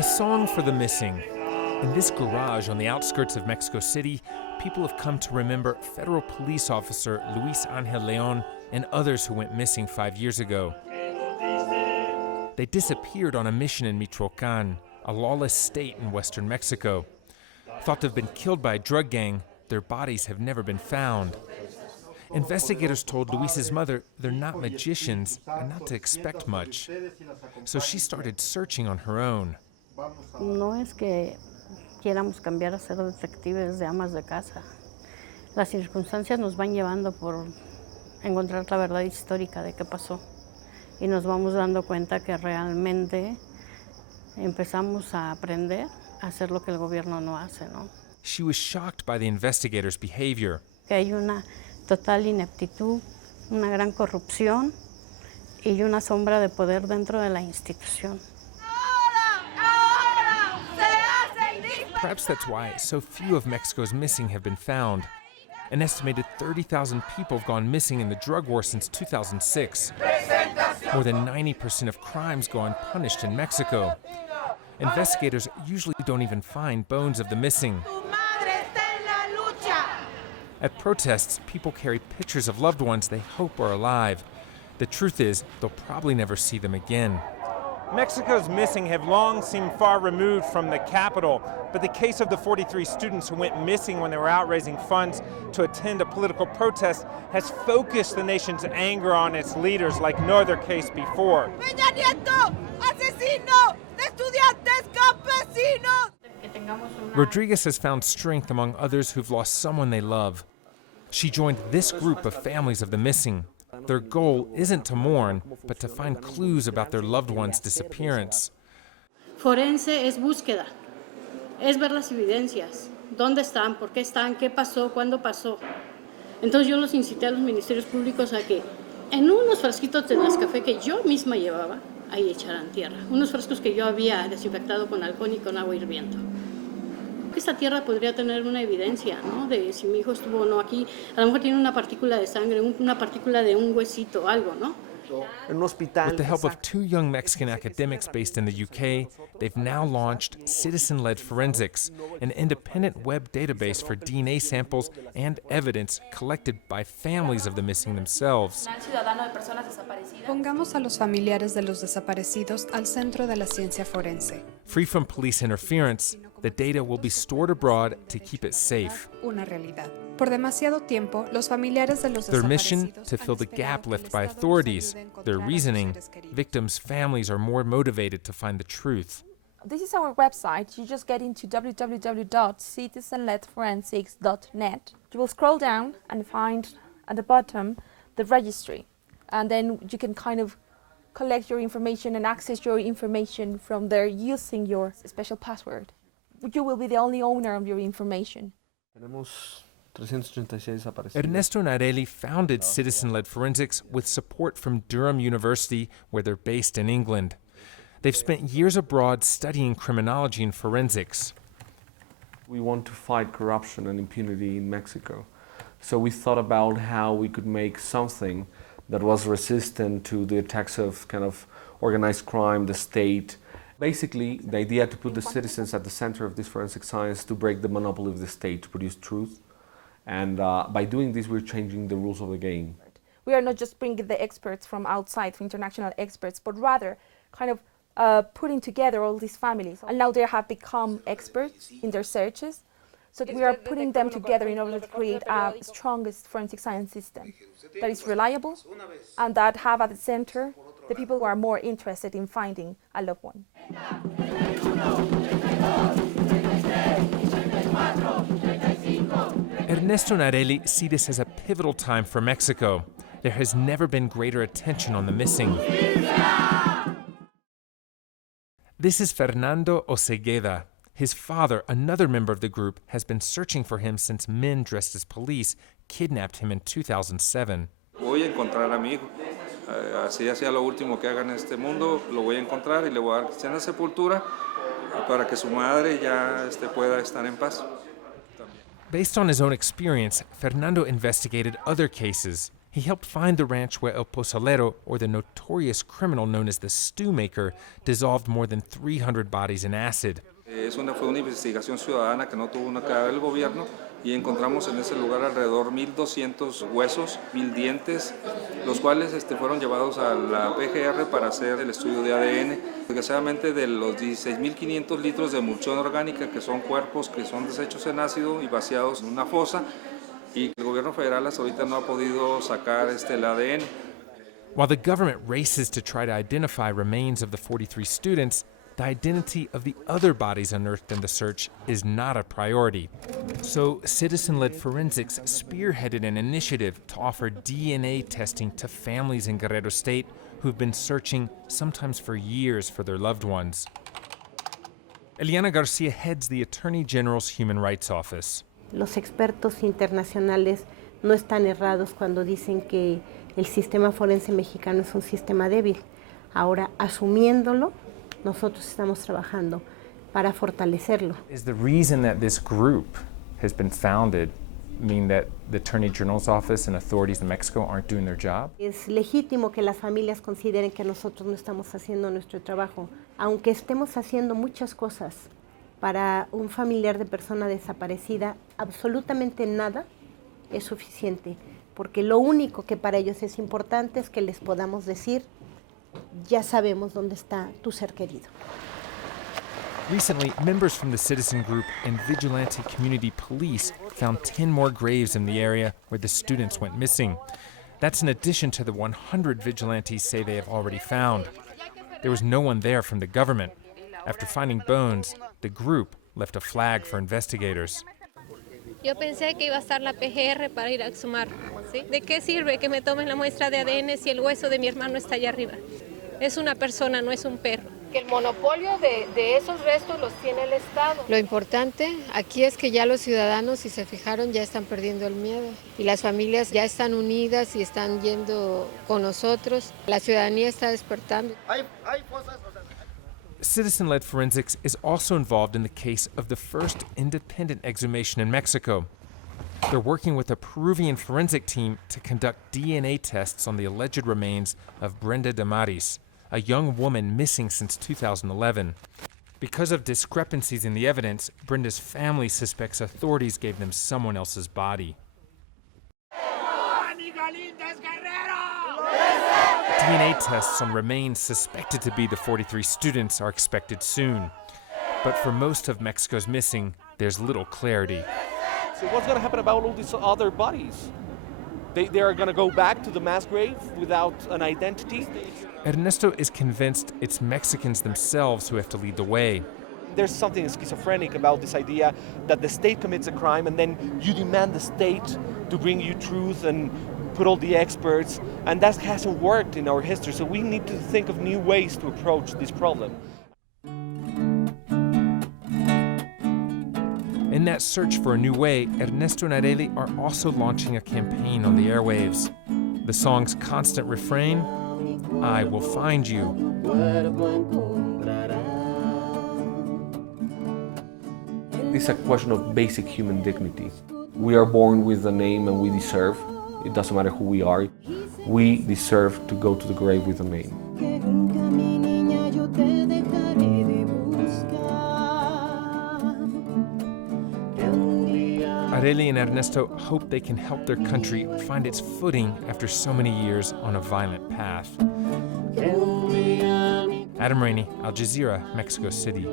A song for the missing. In this garage on the outskirts of Mexico City, people have come to remember federal police officer Luis Angel Leon and others who went missing 5 years ago. They disappeared on a mission in Michoacán, a lawless state in western Mexico. Thought to have been killed by a drug gang, their bodies have never been found. Investigators told Luis's mother they're not magicians and not to expect much. So she started searching on her own. No es que quieramos cambiar a ser detectives de amas de casa. Las circunstancias nos van llevando por encontrar la verdad histórica de qué pasó. Y nos vamos dando cuenta que realmente empezamos a aprender a hacer lo que el gobierno no hace, ¿no? She was shocked by the investigators' behavior. Que hay una total ineptitud, una gran corrupción y una sombra de poder dentro de la institución. Perhaps that's why so few of Mexico's missing have been found. An estimated 30,000 people have gone missing in the drug war since 2006. More than 90% of crimes go unpunished in Mexico. Investigators usually don't even find bones of the missing. At protests, people carry pictures of loved ones they hope are alive. The truth is, they'll probably never see them again. Mexico's missing have long seemed far removed from the capital, but the case of the 43 students who went missing when they were out raising funds to attend a political protest has focused the nation's anger on its leaders like no other case before. Peña Nieto, asesino de estudiantes campesinos! Rodriguez has found strength among others who've lost someone they love. She joined this group of families of the missing. Their goal isn't to mourn, but to find clues about their loved one's disappearance. Forense es búsqueda, es ver las evidencias, dónde están, por qué están, qué pasó, cuándo pasó. Entonces yo los incité a los ministerios públicos a que en unos frasquitos de Nescafé que yo misma llevaba, ahí echaran tierra. Unos frascos que yo había desinfectado con alcohol y con agua hirviendo. Esta tierra podría tener una evidencia, ¿no? De si mi hijo estuvo o no aquí. A lo mejor tiene una partícula de sangre, una partícula de un huesito, algo, ¿no? With the help of 2 young Mexican academics based in the UK, they've now launched Citizen-Led Forensics, an independent web database for DNA samples and evidence collected by families of the missing themselves. Pongamos a los familiares de los desaparecidos al centro de la ciencia forense. Free from police interference, the data will be stored abroad to keep it safe. Una realidad. Por demasiado tiempo, los familiares de los Their mission, desaparecidos to fill han the esperado gap que el left by Estado authorities. nos ayude a Their encontrar a reasoning, sus seres queridos. victims' families are more motivated to find the truth. This is our website. You just get into www.citizenledforensics.net. You will scroll down and find at the bottom the registry. And then you can kind of collect your information and access your information from there using your special password. You will be the only owner of your information. Ernesto Narelli founded Citizen-Led Forensics with support from Durham University, where they're based in England. They've spent years abroad studying criminology and forensics. We want to fight corruption and impunity in Mexico. So we thought about how we could make something that was resistant to the attacks of kind of organized crime, the state. Basically, the idea to put the citizens at the center of this forensic science to break the monopoly of the state, to produce truth. And by doing this, we're changing the rules of the game. We are not just bringing the experts from outside, from international experts, but rather kind of putting together all these families. And now they have become experts in their searches. So we are putting them together in order to create a strongest forensic science system that is reliable and that have at the center the people who are more interested in finding a loved one. Ernesto Narelli sees this as a pivotal time for Mexico. There has never been greater attention on the missing. This is Fernando Osegueda. His father, another member of the group, has been searching for him since men dressed as police kidnapped him in 2007. Voy a encontrar a mi hijo. Así sea lo último que haga en este mundo, lo voy a encontrar y le voy a dar cristiana sepultura para que su madre ya pueda estar en paz. Based on his own experience, Fernando investigated other cases. He helped find the ranch where El Pozolero, or the notorious criminal known as the Stew Maker, dissolved more than 300 bodies in acid. Fue una investigación ciudadana que no tuvo que ver el gobierno y encontramos en ese lugar alrededor 1,200 huesos, 1,000 dientes, los cuales fueron llevados a la PGR para hacer el estudio de ADN. Desgraciadamente, de los 16.500 litros de emulsión orgánica, que son cuerpos que son deshechos en ácido y vaciados en una fosa, y el gobierno federal hasta ahorita no ha podido sacar el ADN. While the government races to try to identify remains of the 43 students, the identity of the other bodies unearthed in the search is not a priority. So, citizen-led forensics spearheaded an initiative to offer DNA testing to families in Guerrero State who've been searching, sometimes for years, for their loved ones. Eliana Garcia heads the Attorney General's Human Rights Office. Los expertos internacionales no están errados cuando dicen que el sistema forense mexicano es un sistema débil. Ahora, asumiéndolo, nosotros estamos trabajando para fortalecerlo. Is the reason that this group has been founded mean that the Attorney General's office and authorities in Mexico aren't doing their job? Es legítimo que las familias consideren que nosotros no estamos haciendo nuestro trabajo, aunque estemos haciendo muchas cosas para un familiar de persona desaparecida, absolutamente nada es suficiente, porque lo único que para ellos es importante es que les podamos decir: ya sabemos dónde está tu ser querido. Recently, members from the citizen group and vigilante community police found 10 more graves in the area where the students went missing. That's in addition to the 100 vigilantes say they have already found. There was no one there from the government. After finding bones, the group left a flag for investigators. Yo pensé que iba a estar la PGR para ir a exhumar, ¿sí? ¿De qué sirve que me tomen la muestra de ADN si el hueso de mi hermano está allá arriba? Es una persona, no es un perro. Que el monopolio de esos restos los tiene el Estado. Lo importante aquí es que ya los ciudadanos, si se fijaron, ya están perdiendo el miedo. Y las familias ya están unidas y están yendo con nosotros. La ciudadanía está despertando. Citizen-led forensics is also involved in the case of the first independent exhumation in Mexico. They're working with a Peruvian forensic team to conduct DNA tests on the alleged remains of Brenda Damaris, a young woman missing since 2011. Because of discrepancies in the evidence, Brenda's family suspects authorities gave them someone else's body. DNA tests on remains suspected to be the 43 students are expected soon. But for most of Mexico's missing, there's little clarity. So what's going to happen about all these other bodies? They are going to go back to the mass grave without an identity? Ernesto is convinced it's Mexicans themselves who have to lead the way. There's something schizophrenic about this idea that the state commits a crime and then you demand the state to bring you truth and put all the experts, and that hasn't worked in our history, so we need to think of new ways to approach this problem. In that search for a new way, Ernesto and Areli are also launching a campaign on the airwaves. The song's constant refrain, "I will find you." It's a question of basic human dignity. We are born with a name and we deserve, it doesn't matter who we are, we deserve to go to the grave with a name. Areli and Ernesto hope they can help their country find its footing after so many years on a violent path. Adam Raney, Al Jazeera, Mexico City.